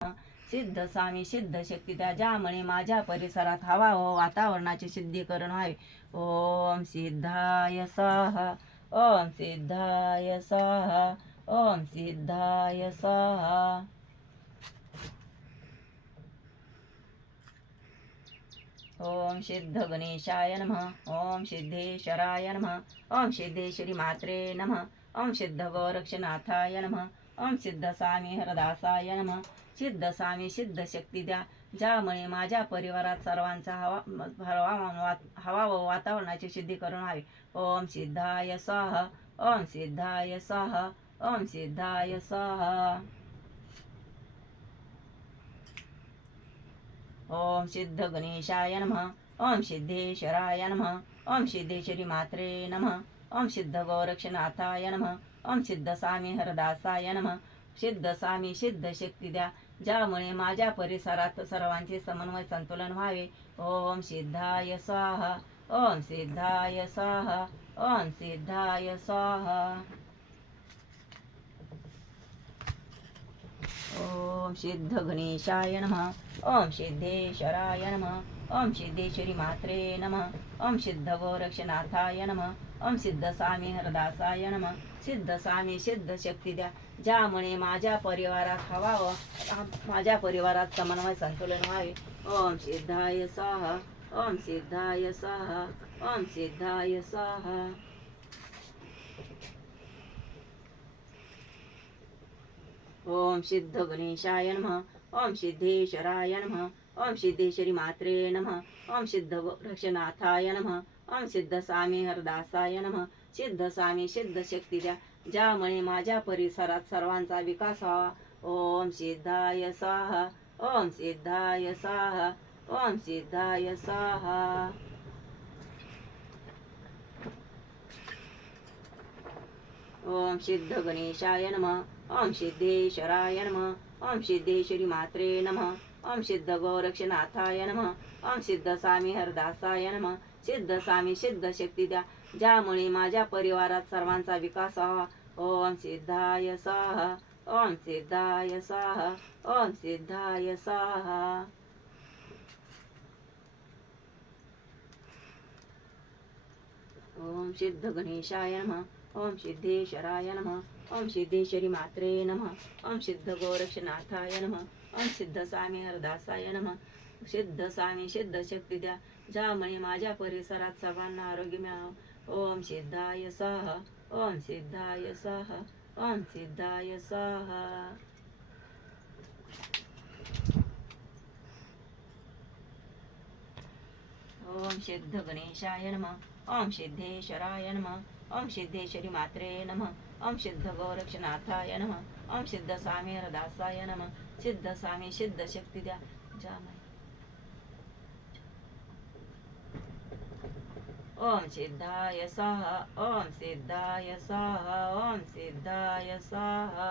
सिद्ध स्वामी सिद्ध शक्ती द्या, ज्यामुळे माझ्या परिसरात हवा व वातावरणाचे शुद्धीकरण व्हावे. ओम सिद्धाय स्वाहा. ओम सिद्धाय स्वाहा. ओम सिद्धाय स्वाहा. ओम सिद्ध गणेशाय नमः. ओम सिद्धेश्वराय नमः. ओम सिद्धेश्वरी मात्रे नमः. ओम सिद्ध गोरक्षनाथाय नमः. ओम सिद्ध स्वामी हरदासाय नमः. सिद्ध स्वामी सिद्ध शक्ती द्या, ज्यामुळे माझ्या परिवारात सर्वांचा हवा व वातावरणाचे शुद्धीकरण व्हावे. ओम सिद्धाय स्वाहा. ओम सिद्धाय स्वाहा. ओम सिद्धाय स्वाहा. ओम सिद्ध गणेशाय नमः. ओम सिद्धेश्वराय नमः. ओम सिद्धेश्वरी मात्रे नमः. ओम सिद्ध गोरक्षनाथाय नमः. ओम सिद्ध स्वामी हरदासाय नमः. सिद्ध स्वामी सिद्ध शक्ती द्या, ज्यामुळे माझ्या परिसरात सर्वांचे समन्वय संतुलन व्हावे. ओम सिद्धाय स्वाहा. ओम सिद्धाय स्वाहा. ओम सिद्धाय स्वाहा. ओम सिद्ध गणेशाय नमः. ओम सिद्धेश्वराय नमः. ओम सिद्धेश्वरी मात्रे नमः. ओम सिद्ध गोरक्षनाथाय नमः. ओम सिद्ध स्वामी हरदासाय नमः. सिद्ध स्वामी सिद्ध शक्ती द्या, ज्यामुळे माझ्या परिवारात समन्वय संतुलन व्हावे. ओम सिद्धाय स्वाहा. ओम सिद्धाय स्वाहा. ओम सिद्धाय स्वाहा. ओम सिद्ध गणेशाय नमः. ओम सिद्धेश्वराय नमः. ओम सिद्धेश्वरी मात्रे नमः. ओम सिद्ध गोरक्षनाथाय नमः. ओम सिद्ध स्वामी हरदासाय नमः. सिद्ध स्वामी सिद्ध शक्ती द्या, ज्यामुळे माझ्या परिसरात सर्वांचा विकास व्हावा. ओम सिद्धाय स्वाहा. ओम सिद्धाय स्वाहा. ओम सिद्धाय स्वाहा. ओम सिद्ध गणेशाय नमः. ओम सिद्धेश्वराय नमः. ओम सिद्धेश्वरी मात्रे नमः. ओम सिद्ध गोरक्षनाथाय नमः. ओम सिद्ध स्वामी हरदासाय नमः. सिद्ध स्वामी सिद्ध शक्ती द्या, ज्यामुळे माझ्या परिवारात सर्वांचा विकास व्हावा. ओम सिद्धाय स्वाहा. ओम सिद्धाय स्वाहा. ओम सिद्धाय स्वाहा. ओम सिद्ध गणेशाय नमः. ओम सिद्धेश्वराय नमः. ओम सिद्धेश्वरी मात्रे नमः. ओम सिद्ध गोरक्षनाथाय नमः. ओम सिद्ध स्वामी हरदासाय नमः. सिद्ध स्वामी सिद्ध शक्ती द्या, ज्यामुळे माझ्या परिसरात सर्वांना आरोग्य मिळावं. ओम सिद्धाय स्वाहा. ओम सिद्धाय स्वाहा. ओम सिद्धाय स्वाहा. ओम सिद्ध गणेशाय नमः. ओम सिद्धेश्वराय नमः. ओम सिद्धेश्वरी मात्रे नमः. ओम सिद्ध गोरक्षनाथाय नमः. ओम सिद्ध स्वामी हरदासाय नमः. सिद्ध स्वामी सिद्ध शक्ती द्या, ज्यामुळे ओम सिद्धाय स्वाहा. ओम सिद्धाय स्वाहा. ओम सिद्धाय स्वाहा.